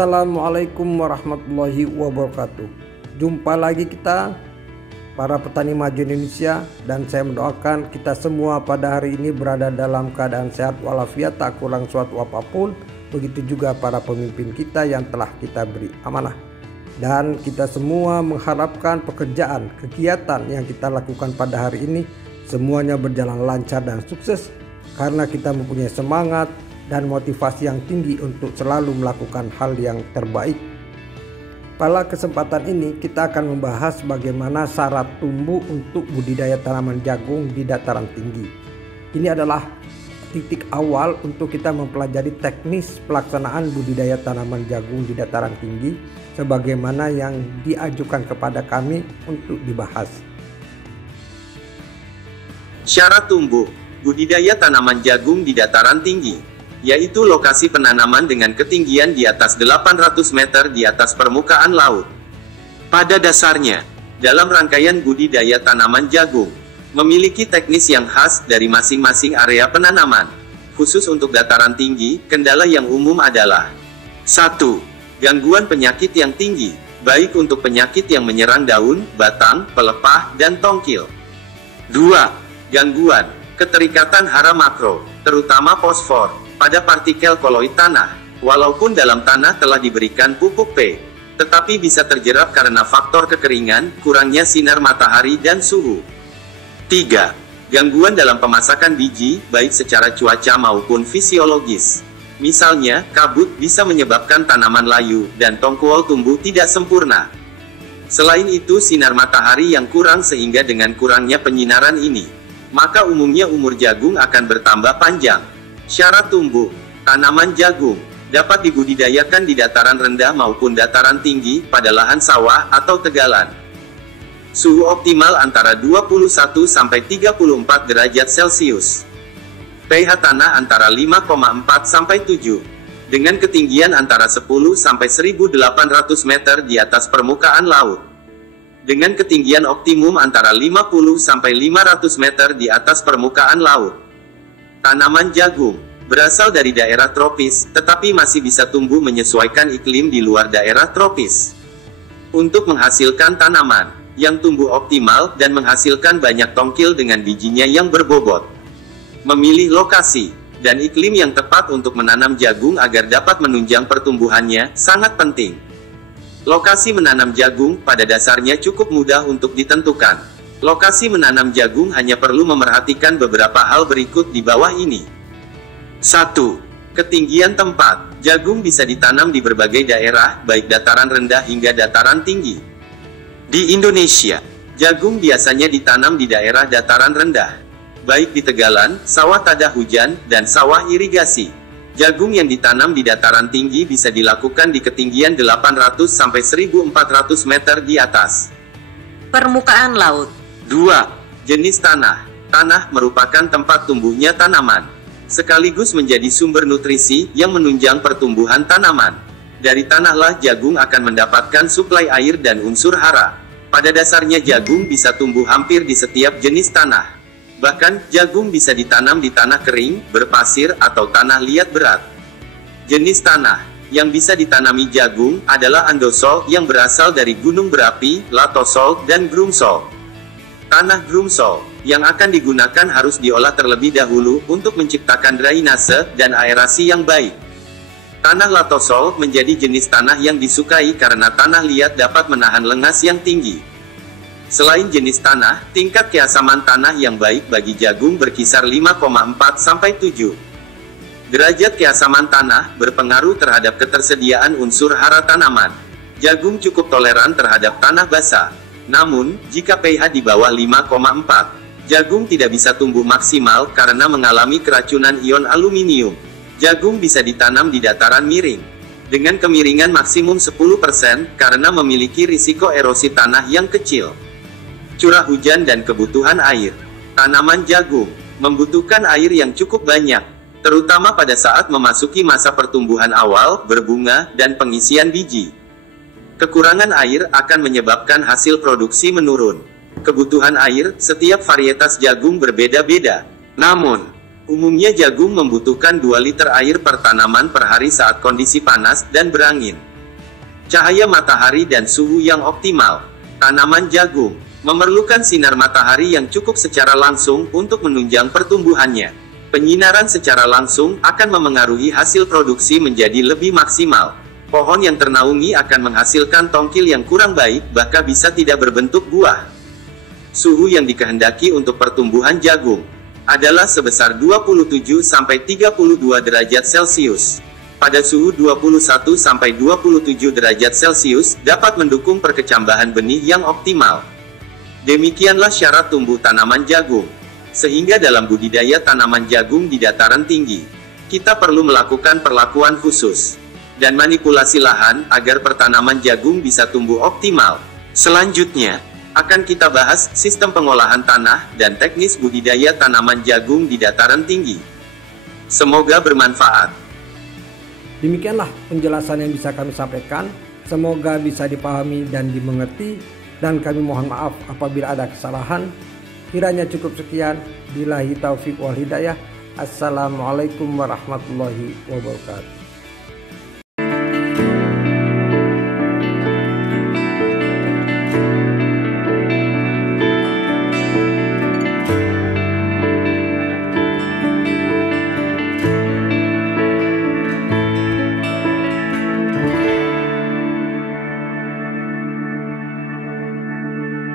Assalamualaikum warahmatullahi wabarakatuh. Jumpa lagi kita para petani maju Indonesia, dan saya mendoakan kita semua pada hari ini berada dalam keadaan sehat walafiat, tak kurang suatu apapun. Begitu juga para pemimpin kita yang telah kita beri amanah. Dan kita semua mengharapkan pekerjaan, kegiatan yang kita lakukan pada hari ini semuanya berjalan lancar dan sukses, karena kita mempunyai semangat dan motivasi yang tinggi untuk selalu melakukan hal yang terbaik. Pada kesempatan ini kita akan membahas bagaimana syarat tumbuh untuk budidaya tanaman jagung di dataran tinggi. Ini adalah titik awal untuk kita mempelajari teknis pelaksanaan budidaya tanaman jagung di dataran tinggi sebagaimana yang diajukan kepada kami untuk dibahas. Syarat tumbuh budidaya tanaman jagung di dataran tinggi, yaitu lokasi penanaman dengan ketinggian di atas 800 meter di atas permukaan laut. Pada dasarnya, dalam rangkaian budidaya tanaman jagung, memiliki teknis yang khas dari masing-masing area penanaman. Khusus untuk dataran tinggi, kendala yang umum adalah 1. Gangguan penyakit yang tinggi, baik untuk penyakit yang menyerang daun, batang, pelepah, dan tongkil. 2. Gangguan keterikatan hara makro, terutama fosfor, pada partikel koloid tanah. Walaupun dalam tanah telah diberikan pupuk P, tetapi bisa terjerap karena faktor kekeringan, kurangnya sinar matahari dan suhu. 3. Gangguan dalam pemasakan biji, baik secara cuaca maupun fisiologis. Misalnya, kabut bisa menyebabkan tanaman layu, dan tongkol tumbuh tidak sempurna. Selain itu, sinar matahari yang kurang sehingga dengan kurangnya penyinaran ini, maka umumnya umur jagung akan bertambah panjang. Syarat tumbuh tanaman jagung dapat dibudidayakan di dataran rendah maupun dataran tinggi pada lahan sawah atau tegalan. Suhu optimal antara 21-34 derajat Celcius. pH tanah antara 5,4-7 dengan ketinggian antara 10-1800 meter di atas permukaan laut. Dengan ketinggian optimum antara 50-500 meter di atas permukaan laut. Tanaman jagung berasal dari daerah tropis, tetapi masih bisa tumbuh menyesuaikan iklim di luar daerah tropis. Untuk menghasilkan tanaman yang tumbuh optimal dan menghasilkan banyak tongkil dengan bijinya yang berbobot. Memilih lokasi dan iklim yang tepat untuk menanam jagung agar dapat menunjang pertumbuhannya sangat penting. Lokasi menanam jagung pada dasarnya cukup mudah untuk ditentukan. Lokasi menanam jagung hanya perlu memerhatikan beberapa hal berikut di bawah ini. 1. Ketinggian tempat. Jagung bisa ditanam di berbagai daerah, baik dataran rendah hingga dataran tinggi. Di Indonesia, jagung biasanya ditanam di daerah dataran rendah, baik di tegalan, sawah tada hujan, dan sawah irigasi. Jagung yang ditanam di dataran tinggi bisa dilakukan di ketinggian 800-1400 meter di atas permukaan laut. 2. Jenis tanah. Tanah merupakan tempat tumbuhnya tanaman, sekaligus menjadi sumber nutrisi yang menunjang pertumbuhan tanaman. Dari tanahlah jagung akan mendapatkan suplai air dan unsur hara. Pada dasarnya jagung bisa tumbuh hampir di setiap jenis tanah. Bahkan, jagung bisa ditanam di tanah kering, berpasir, atau tanah liat berat. Jenis tanah yang bisa ditanami jagung adalah andosol yang berasal dari gunung berapi, latosol, dan grumsol. Tanah grumsol yang akan digunakan harus diolah terlebih dahulu untuk menciptakan drainase dan aerasi yang baik. Tanah latosol menjadi jenis tanah yang disukai karena tanah liat dapat menahan lengas yang tinggi. Selain jenis tanah, tingkat keasaman tanah yang baik bagi jagung berkisar 5,4-7. Derajat keasaman tanah berpengaruh terhadap ketersediaan unsur hara tanaman. Jagung cukup toleran terhadap tanah basah. Namun, jika pH di bawah 5,4, jagung tidak bisa tumbuh maksimal karena mengalami keracunan ion aluminium. Jagung bisa ditanam di dataran miring, dengan kemiringan maksimum 10% karena memiliki risiko erosi tanah yang kecil. Curah hujan dan kebutuhan air. Tanaman jagung membutuhkan air yang cukup banyak, terutama pada saat memasuki masa pertumbuhan awal, berbunga, dan pengisian biji. Kekurangan air akan menyebabkan hasil produksi menurun. Kebutuhan air setiap varietas jagung berbeda-beda. Namun, umumnya jagung membutuhkan 2 liter air per tanaman per hari saat kondisi panas dan berangin. cahaya matahari dan suhu yang optimal. Tanaman jagung memerlukan sinar matahari yang cukup secara langsung untuk menunjang pertumbuhannya. Penyinaran secara langsung akan memengaruhi hasil produksi menjadi lebih maksimal. Pohon yang ternaungi akan menghasilkan tongkil yang kurang baik, bahkan bisa tidak berbentuk buah. Suhu yang dikehendaki untuk pertumbuhan jagung adalah sebesar 27-32 derajat Celcius. Pada suhu 21-27 derajat Celcius dapat mendukung perkecambahan benih yang optimal. Demikianlah syarat tumbuh tanaman jagung. Sehingga dalam budidaya tanaman jagung di dataran tinggi, kita perlu melakukan perlakuan khusus dan manipulasi lahan agar pertanaman jagung bisa tumbuh optimal. Selanjutnya, akan kita bahas sistem pengolahan tanah dan teknis budidaya tanaman jagung di dataran tinggi. Semoga bermanfaat. Demikianlah penjelasan yang bisa kami sampaikan. Semoga bisa dipahami dan dimengerti, dan kami mohon maaf apabila ada kesalahan. Kiranya cukup sekian. Billahi taufiq wal hidayah. Assalamualaikum warahmatullahi wabarakatuh.